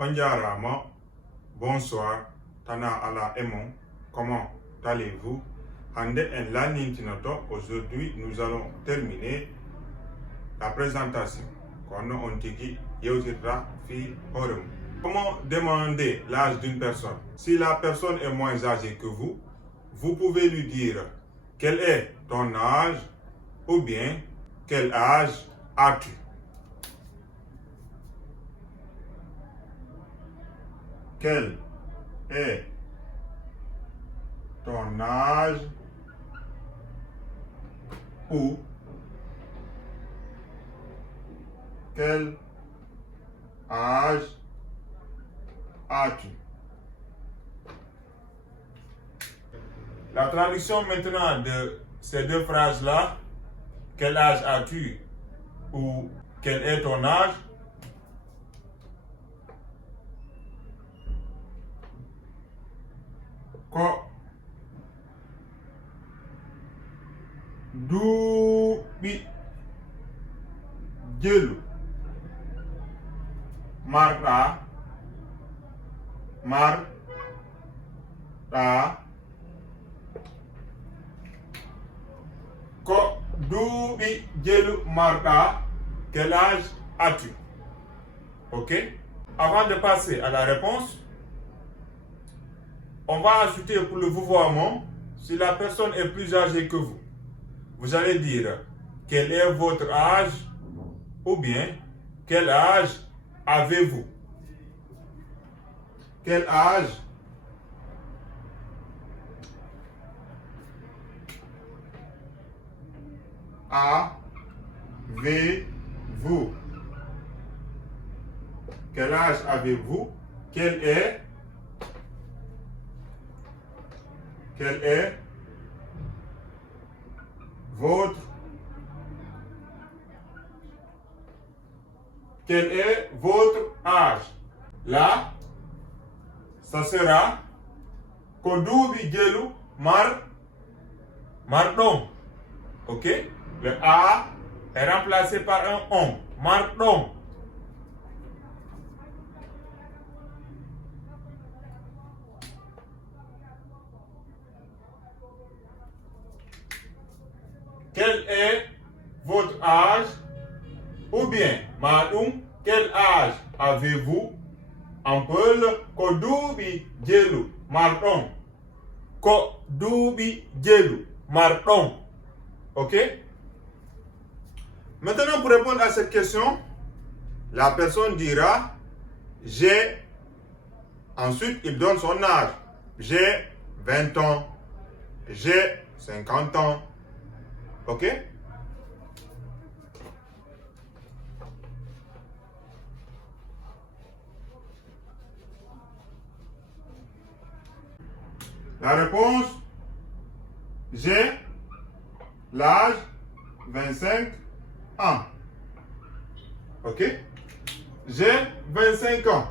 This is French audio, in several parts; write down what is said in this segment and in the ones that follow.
Onjarama, bonsoir, Tana ala Emon, comment allez-vous? Hande en la nintinoto, aujourd'hui nous allons terminer la présentation. Kono ontiki yewtira fi horum. Comment demander l'âge d'une personne? Si la personne est moins âgée que vous pouvez lui dire quel est ton âge ou bien quel âge as-tu? Quel est ton âge ou quel âge as-tu? La traduction maintenant de ces deux phrases-là, quel âge as-tu ou quel est ton âge? Ko duuɓi jelu marɗa ko duuɓi jelu marɗa, quel âge as-tu? Ok? Avant de passer à la réponse, on va ajouter pour le vouvoiement, si la personne est plus âgée que vous allez dire quel est votre âge ou bien quel âge avez-vous? Quel âge avez-vous? Quel âge avez-vous? Quel est votre âge? Là, ça sera Kodubi Gelu Mardon. Ok? Le A est remplacé par un on. Mardon. Quel est votre âge? Ou bien, Madoum, quel âge avez-vous? Ampel, Kodubi Jelu Mardon. Kodubi Jelu Mardon. Ok? Maintenant, pour répondre à cette question, la personne dira j'ai. Ensuite, il donne son âge. J'ai 20 ans. J'ai 50 ans. Ok? La réponse, j'ai l'âge 25 ans. Ok? J'ai 25 ans.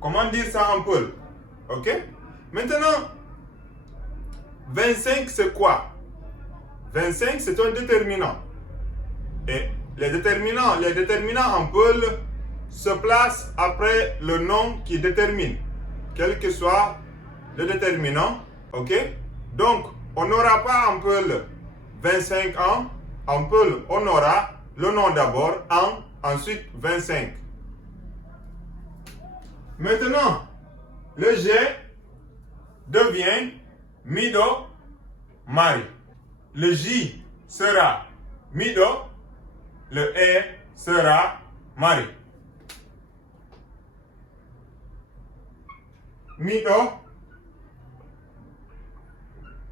Comment dire ça en peu? Ok? Maintenant, 25 c'est quoi? 25 c'est un déterminant. Et les déterminants en peul se placent après le nom qui détermine, quel que soit le déterminant. Ok? Donc, on n'aura pas en peul 25 ans. En peul, on aura le nom d'abord, en, ensuite 25. Maintenant, le G devient Mido Mari. Le J sera Mido, le E sera Mari. Mido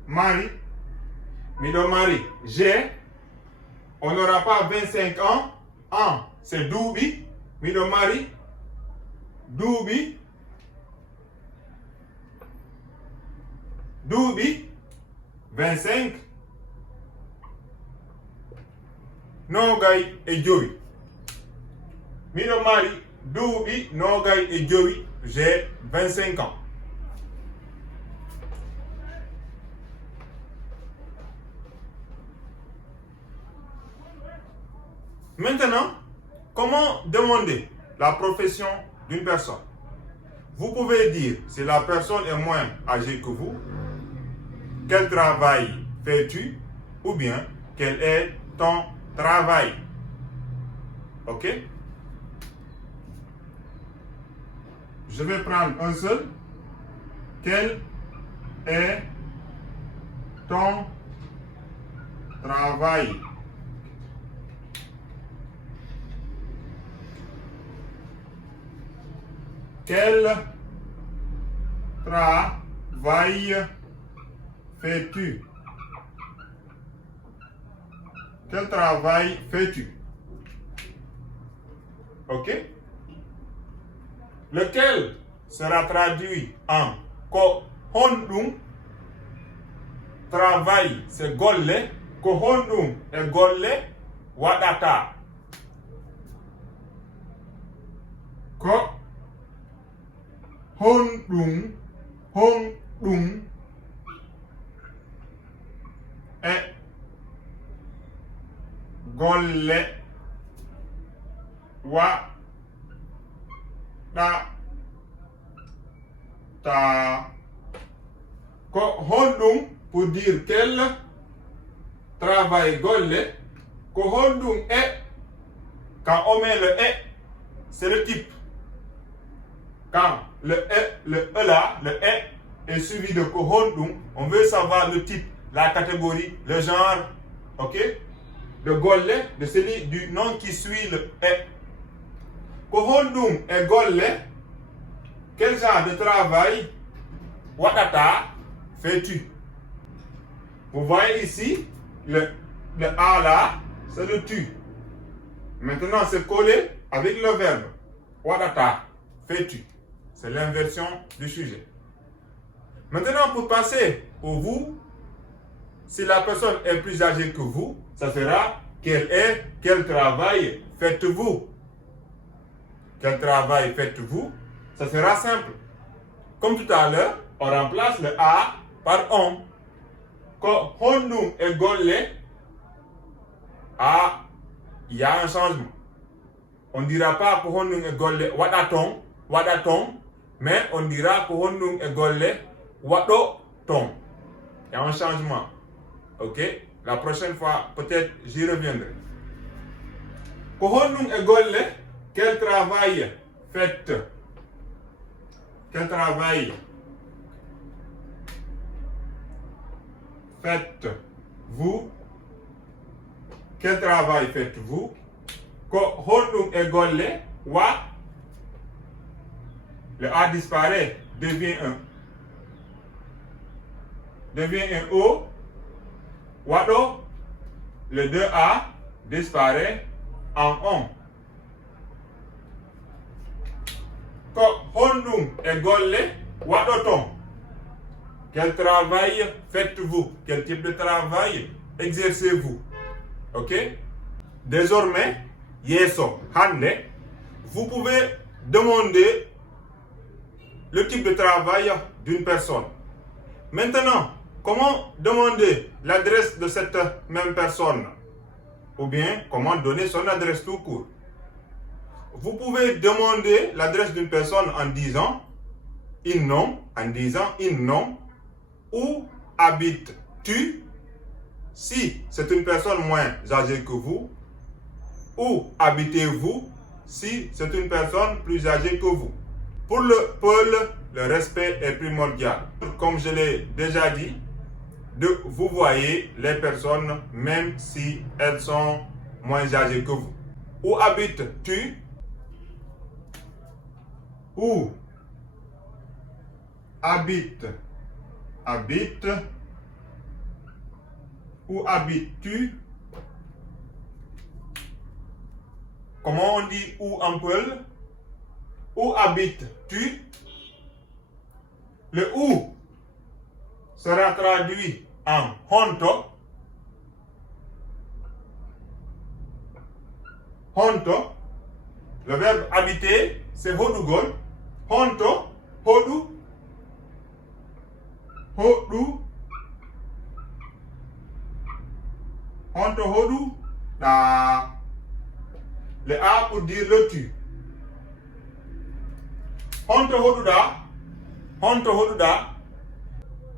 Mari. Mido Mari. G, on n'aura pas 25 ans. En, c'est Doubi. Mido Mari. Doubi. Doubi. 25. Nogay et Joey. Mido Mari. Doubi. Nogay et Joey. J'ai 25 ans. Maintenant, comment demander la profession d'une personne. Vous pouvez dire, si la personne est moins âgée que vous, quel travail fais-tu? Ou bien, quel est ton travail? Ok? Je vais prendre un seul. Quel est ton travail? Quel travail fais-tu? Quel travail fais-tu? Ok? Lequel sera traduit en ko hondum. Travail, c'est golle. Ko hondum est golle wadata. Ko hondum est golle wadata. Ko hondum pour dire quel travail golle. Ko hondum est, quand on met le est, c'est le type. Quand le e là, le est suivi de ko hondum, on veut savoir le type, la catégorie, le genre, ok? De golle, de celui du nom qui suit le est. Ko hondum est golle. Quel genre de travail wadata fais-tu? Vous voyez ici, le a là, c'est le tu. Maintenant, c'est collé avec le verbe. Wadata, fais-tu. C'est l'inversion du sujet. Maintenant, pour passer au vous, si la personne est plus âgée que vous, ça sera quel travail faites-vous? Quel travail faites-vous? Ça sera simple. Comme tout à l'heure, on remplace le a par on. Quand hondum est golle, il y a un changement. On ne dira pas que hondum est golle wadaton, mais on dira que hondum est golle wadoton. Il y a un changement. Ok? La prochaine fois, peut-être, j'y reviendrai. Ko hondum est golle, quel travail faites? Quel travail faites-vous? Quel travail faites-vous? Ko hondum est golle, wa, le a disparaît, devient un o, wado, le 2a disparaît en on. Ko hondum est golle, wadoton. Quel travail faites-vous? Quel type de travail exercez-vous? Ok? Désormais, yeso, hande, vous pouvez demander le type de travail d'une personne. Maintenant, comment demander l'adresse de cette même personne? Ou bien, comment donner son adresse tout court? Vous pouvez demander l'adresse d'une personne en disant in nom, où habites-tu? Si c'est une personne moins âgée que vous. Où habitez-vous? Si c'est une personne plus âgée que vous. Pour le peuple, le respect est primordial. Comme je l'ai déjà dit, vous voyez les personnes même si elles sont moins âgées que vous. Où habites-tu? Où où habites-tu? Comment on dit où en peul? Où habites-tu? Le où sera traduit en honto. Honto. Le verbe habiter, c'est hodugol. Honto, hodu. Honto, hodu. Le A pour dire le tu. honto hoduda,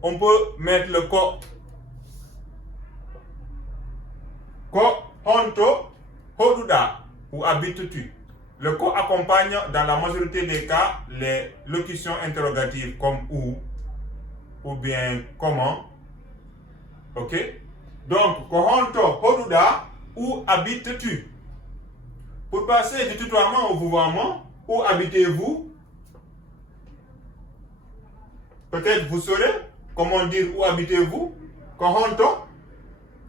on peut mettre le ko. Ko honto hoduda, où habites-tu? Le ko accompagne dans la majorité des cas les locutions interrogatives comme où ou bien comment. Ok? Donc, ko honto hoduda, où habites-tu? Pour passer du tutoiement au vouvoiement, où habitez-vous? Peut-être vous saurez comment dire où habitez-vous? Ko honto.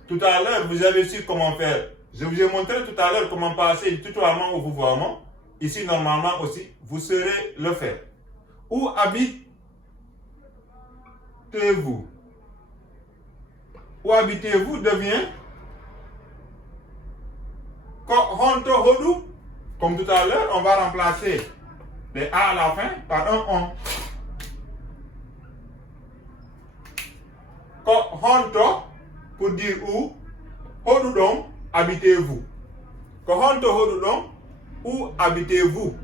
Tout à l'heure, vous avez su comment faire. Je vous ai montré tout à l'heure comment passer du tutoiement au vouvoiement. Ici, normalement aussi, vous saurez le faire. Où habitez-vous? Où habitez-vous devient ko honto hodu. Comme tout à l'heure, on va remplacer les A à la fin par un on. Ko honto pour dire où, hodudon, habitez-vous. Ko honto hodudon, où habitez-vous?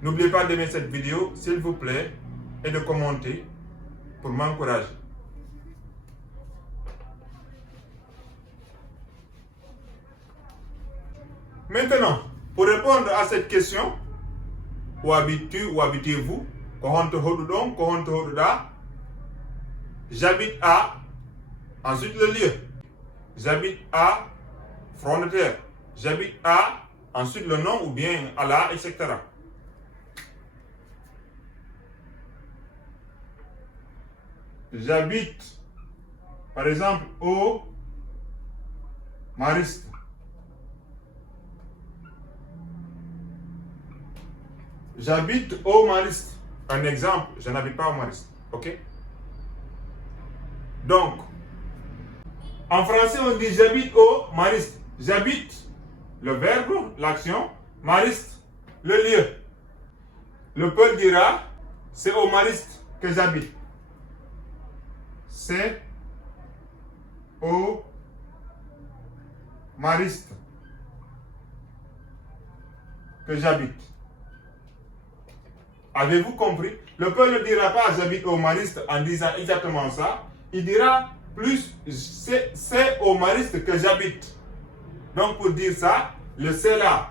N'oubliez pas d'aimer cette vidéo, s'il vous plaît, et de commenter pour m'encourager. Maintenant, pour répondre à cette question, où habites-tu, où habitez-vous? Ko honto hodudon, ko honto hoduda. J'habite à, ensuite le lieu. J'habite à front de terre. J'habite à, ensuite le nom ou bien à la, etc. J'habite, par exemple, au Mariste. J'habite au Mariste. Un exemple, je n'habite pas au Mariste. Ok? Donc, en français, on dit j'habite au Mariste. J'habite, le verbe, l'action. Mariste, le lieu. Le peuple dira, c'est au Mariste que j'habite. C'est au Mariste que j'habite. Avez-vous compris? Le peuple ne dira pas j'habite au Mariste en disant exactement ça. Il dira plus c'est au Mariste que j'habite. Donc pour dire ça, le c'est là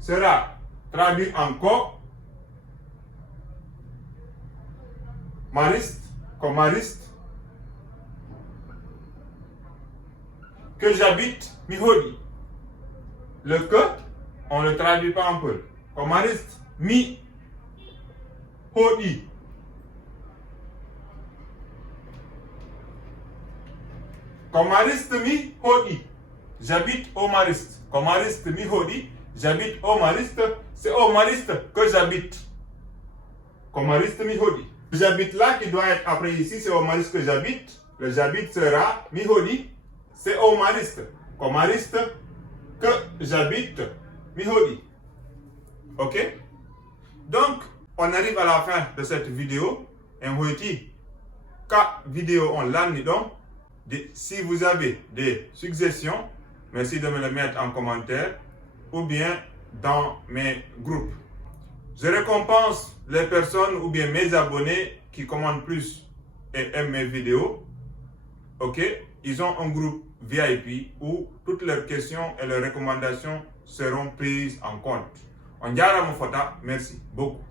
sera traduit en ko. Mariste, comme Mariste. Que j'habite, mi-hodi. Le que, on ne le traduit pas en peu. Comme Mariste, mi-hodi. Comme Mariste, mi-hodi. J'habite au Mariste. Comme Mariste, mi-hodi. J'habite au Mariste. C'est au Mariste que j'habite. Comme Mariste, mi-hodi. J'habite là qui doit être après ici, c'est au Mariste que j'habite. Le j'habite sera mi-hodi. C'est au Mariste. Comme Mariste que j'habite mi-hodi. Ok? Donc, on arrive à la fin de cette vidéo. Et on dit, ka vidéo on l'a donc. Si vous avez des suggestions, merci de me les mettre en commentaire ou bien dans mes groupes. Je récompense les personnes ou bien mes abonnés qui commentent plus et aiment mes vidéos. Ok? Ils ont un groupe VIP où toutes leurs questions et leurs recommandations seront prises en compte. On dirait à mon photo. Merci beaucoup.